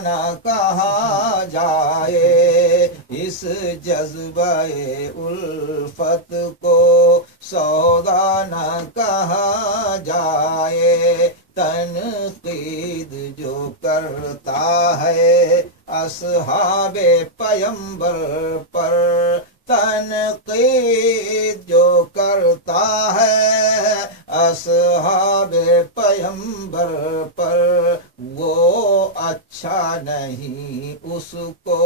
نہ کہا جائے، اس جذبہ الفت کو سودا نہ کہا جائے، تنقید جو کرتا ہے اصحاب پیمبر پر، تنقید جو کرتا ہے اصحاب پیمبر پر، وہ اچھا نہیں اس کو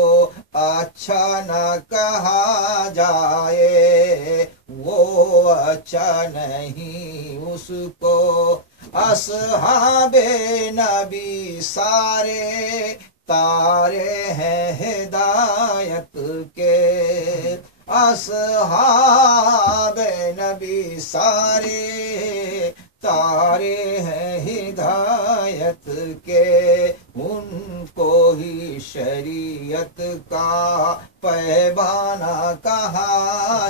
اچھا نہ کہا جائے، وہ اچھا نہیں اس کو۔ اصحاب نبی سارے تارے ہیں ہدایت کے، اصحاب نبی سارے تارے ہیں ہدایت کے، ان کو ہی شریعت کا پیمانہ کہا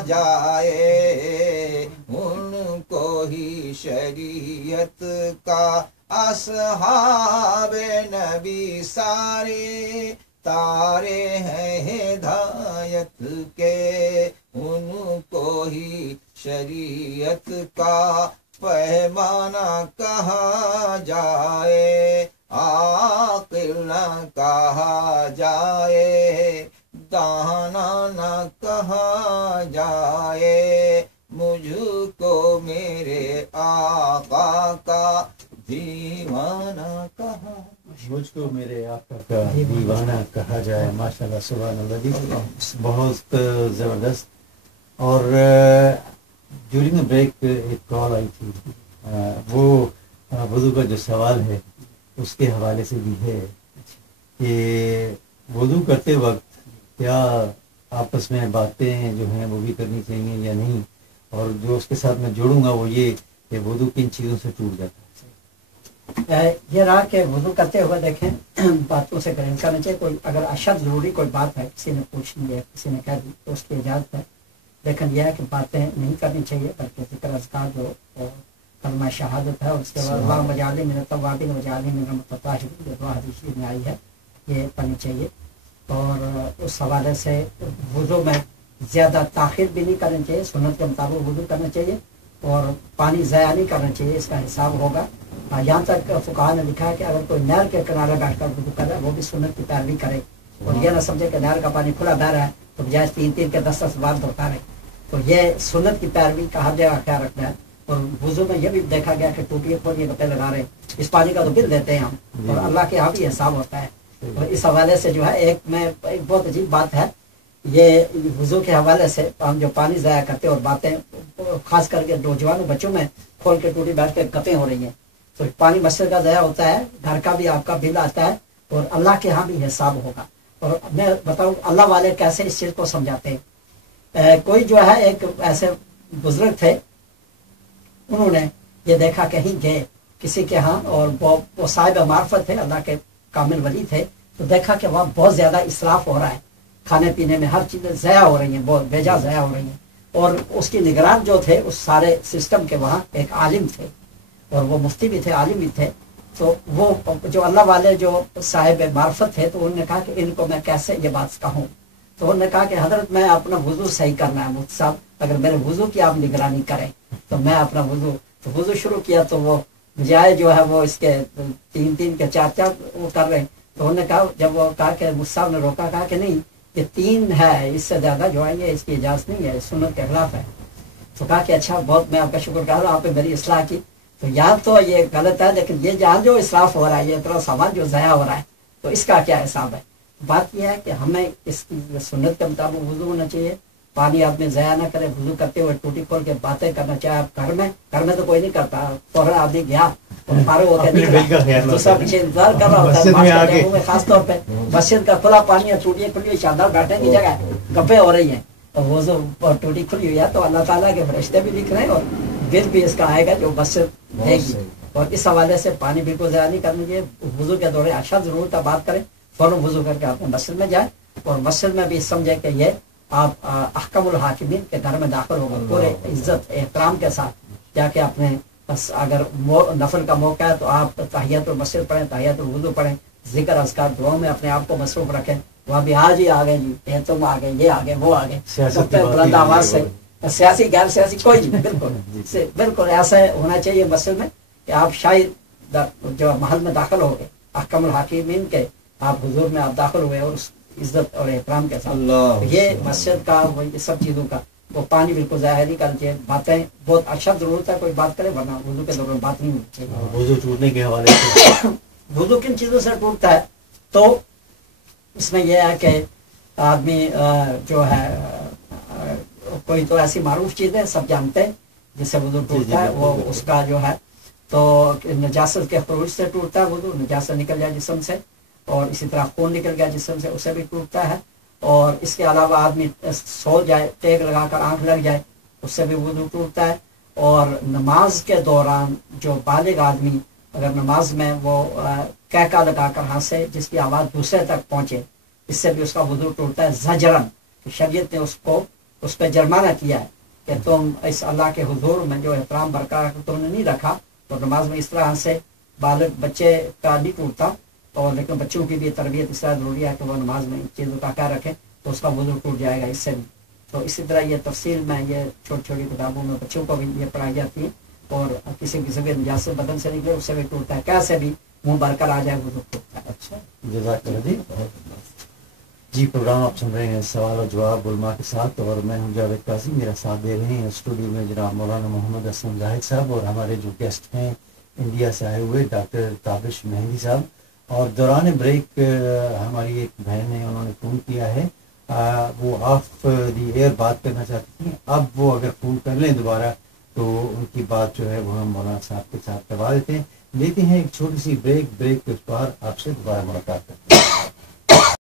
جائے، ان کو ہی شریعت کا۔ اصحاب نبی سارے تارے ہیں ہدایت کے، ان کو ہی شریعت کا پیمانہ کہا جائے، عاقل نہ کہا جائے، دانا نہ کہا جائے، مجھ کو میرے آقا کا دیوانہ کہا، مجھ کو میرے آقا کا دیوانہ کہا جائے۔ ماشاءاللہ، سبحان اللہ جی، بہت زبردست۔ اور ڈیورنگ بریک ایک کال آئی تھی، وہ وضو کا جو سوال ہے اس کے حوالے سے بھی ہے کہ وضو کرتے وقت کیا آپس میں باتیں جو ہیں وہ بھی کرنی چاہیے یا نہیں، اور جو اس کے ساتھ میں جوڑوں گا وہ یہ کہ وضو کن چیزوں سے ٹوٹ جاتا ہے۔ یہ رہا کہ وضو کرتے ہوئے دیکھیں باتوں سے کریں کرنا چاہیے، کوئی اگر اشد ضروری کوئی بات ہے کسی نے پوچھ لی ہے، کسی نے کہہ دی تو اس کی اجازت ہے، لیکن یہ ہے کہ باتیں نہیں کرنی چاہیے، بلکہ ذکر اذکار جو کلمہ شہادت ہے اس کے بعد اللہم اجعلنی من التوابین واجعلنی من المتطہرین، جو دعا حدیث میں آئی ہے یہ پڑھنی چاہیے۔ اور اس حوالے سے وضو میں زیادہ تاخیر بھی نہیں کرنی چاہیے، سنت کے مطابق وضو کرنا چاہیے، اور پانی ضائع نہیں کرنا چاہیے، اس کا حساب ہوگا۔ یہاں تک فقہا نے لکھا ہے کہ اگر کوئی نہر کے کنارے بیٹھ کر وضو کر رہا ہے وہ بھی سنت کی پیروی کرے، اور یہ نہ سمجھے کہ نہر کا پانی کھلا بہ رہا ہے تو بجائے 3 کے 10 بار دھوتا رہے، تو یہ سنت کی پیروی کا ہر جگہ خیال رکھنا ہے۔ اور وضو میں یہ بھی دیکھا گیا کہ ٹوٹیے کھولیے کپڑے لگا رہے، اس پانی کا تو بل دیتے ہیں ہم، اور اللہ کے یہاں بھی حساب ہوتا ہے۔ اور اس حوالے سے جو ہے ایک بہت عجیب بات ہے، یہ وضو کے حوالے سے ہم جو پانی ضائع کرتے اور باتیں خاص کر کے نوجوانوں بچوں میں کھول کے ٹوٹی بیٹھ کے گپیں ہو رہی ہیں، تو پانی مسجد کا ضائع ہوتا ہے، گھر کا بھی آپ کا بل آتا ہے، اور اللہ کے ہاں بھی حساب ہوگا۔ اور میں بتاؤں اللہ والے کیسے اس چیز کو سمجھاتے ہیں۔ کوئی جو ہے ایک ایسے بزرگ تھے، انہوں نے یہ دیکھا کہیں گئے کسی کے ہاں، اور وہ صاحب معرفت تھے، اللہ کے کامل ولی تھے، تو دیکھا کہ وہاں بہت زیادہ اسراف ہو رہا ہے، کھانے پینے میں ہر چیزیں ضائع ہو رہی ہیں، بہت بیجا ضائع ہو رہی ہیں۔ اور اس کی نگران جو تھے اس سارے سسٹم کے وہاں ایک عالم تھے، اور وہ مفتی بھی تھے، عالم بھی تھے، تو وہ جو اللہ والے جو صاحب معرفت تھے، تو انہوں نے کہا کہ ان کو میں کیسے یہ بات کہوں، تو انہوں نے کہا کہ حضرت میں اپنا وضو صحیح کرنا ہے، مفتی صاحب اگر میرے وضو کی آپ نگرانی کریں تو میں اپنا وضو شروع کیا، تو وہ بجائے جو ہے وہ اس کے 3 کے 4 وہ کر رہے، تو انہوں نے کہا جب وہ کہا کہ مفتی صاحب نے روکا، کہا کہ نہیں یہ 3 ہے، اس سے زیادہ جو ہے یہ اس کی اجازت نہیں ہے، سنت کے خلاف ہے۔ تو کہا کہ اچھا بہت میں آپ کا شکر کر رہا ہوں، آپ نے میری اصلاح کی، تو یہاں تو یہ غلط ہے، لیکن یہ جہاں جو اسراف ہو رہا ہے، یہ اتنا سامان جو ضائع ہو رہا ہے، تو اس کا کیا حساب ہے؟ بات یہ ہے کہ ہمیں اس کی سنت کے مطابق وضو ہونا چاہیے، پانی آدمی ضائع نہ کرے، وضو کرتے ہوئے ٹوٹی کھول کے باتیں کرنا چاہے، آپ گھر میں تو کوئی نہیں کرتا، فوراً آدمی گیا اور فارغ ہو کے نکلا، دوسرا پیچھے انتظار کر رہا ہوتا ہے، خاص طور پہ مسجد کا کھلا پانی ہے، ٹوٹیاں کھلی ہوئی، شاندار بیٹھنے کی جگہ ہے، گپیں ہو رہی ہیں، تو وضو ٹوٹی کھلی ہوئی ہے، تو اللہ تعالیٰ کے فرشتے بھی لکھ رہے ہیں اور بل بھی اس کا آئے گا جو مسجد دے گی۔ اور اس حوالے سے پانی بالکل ضائع نہیں کرنا چاہیے، وضو کے دورے اشد ضرورت کا بات کریں، فوراً وضو کر کے آپ مسجد میں جائیں، اور مسجد میں بھی سمجھیں کہ یہ آپ احکم الحاکمین کے گھر میں داخل ہوگا، پورے عزت احترام کے ساتھ جا کے اپنے بس، اگر نفل کا موقع ہے تو آپ تحیت المسجد پڑھیں، تحیت الوضو پڑھیں، ذکر اذکار دعاؤں میں اپنے آپ کو مصروف رکھیں. وہاں بھی آج ہی آ گئے جی، یہ تم آ گئے، یہ آ گئے، وہ آ گئے، بلند آواز سے، سیاسی غیر سیاسی کوئی نہیں، بالکل بالکل ایسا ہونا چاہیے مسجد میں کہ آپ شاید جو محل میں داخل ہو گئے احکم الحاکمین کے، آپ حضور میں آپ داخل ہوئے اور عزت اور احترام کے ساتھ. یہ مسجد کا وہ سب چیزوں کا وہ پانی بالکل ظاہر نہیں کرنا چاہیے. باتیں بہت اچھا ضرورت ہے کوئی بات کرے، ورنہ وضو کے دوران بات نہیں ہونی چاہیے. وضو ٹوٹنے کے حوالے سے وضو کن چیزوں سے ٹوٹتا ہے؟ تو اس میں یہ ہے کہ آدمی جو ہے کوئی تو ایسی معروف چیز ہے سب جانتے ہیں جس سے وضو ٹوٹتا ہے، وہ اس کا جو ہے تو نجاست کے خروج سے ٹوٹتا ہے وضو، نجاست نکل جائے جسم سے، اور اسی طرح خون نکل گیا جسم سے اس سے بھی ٹوٹتا ہے. اور اس کے علاوہ آدمی سو جائے، ٹیک لگا کر آنکھ لگ جائے، اس سے بھی وضو ٹوٹتا ہے. اور نماز کے دوران جو بالغ آدمی اگر نماز میں وہ کہکا لگا کر ہاتھ سے جس کی آواز دوسرے تک پہنچے، اس سے بھی اس کا وضو ٹوٹتا ہے. زجرن، کہ شریعت نے اس پہ جرمانہ کیا ہے کہ تم اس اللہ کے حضور میں جو احترام برقرار تم نے نہیں رکھا. تو نماز میں اس طرح سے بالغ بچے کا نہیں ٹوٹتا، اور لیکن بچوں کی بھی تربیت اس طرح ضروری ہے کہ وہ نماز میں ان چیزوں کا خیال رکھیں تو اس کا وضو ٹوٹ جائے گا اس سے بھی. تو اسی طرح یہ تفصیل میں یہ چھوٹی چھوٹی کتابوں میں بچوں کو بھی یہ پڑھائی جاتی ہے. اور کسی قسم کے نجاست بدن سے نکلے اس سے بھی ٹوٹتا ہے، کیسے بھی منہ بھر کر آ جائے وضو ٹوٹتا ہے. اچھا، جزاک اللہ جی. پروگرام آپ سن رہے ہیں سوال و جواب علماء کے ساتھ، اور میں ہوں جاوید قاضی. میرا ساتھ دے رہے ہیں اسٹوڈیو میں جناب مولانا محمد اسلم زاہد صاحب، اور ہمارے جو گیسٹ ہیں انڈیا سے آئے ہوئے ڈاکٹر تابش مہندی صاحب. اور دوران بریک ہماری ایک بہن نے انہوں نے فون کیا ہے، وہ آف دی ایئر بات کرنا چاہتی تھیں. اب وہ اگر فون کر لیں دوبارہ تو ان کی بات جو ہے وہ ہم مولانا صاحب کے ساتھ کروا دیتے ہیں. لیتے ہیں ایک چھوٹی سی بریک کے اس بعد آپ سے دوبارہ ملاقات کرتے ہیں.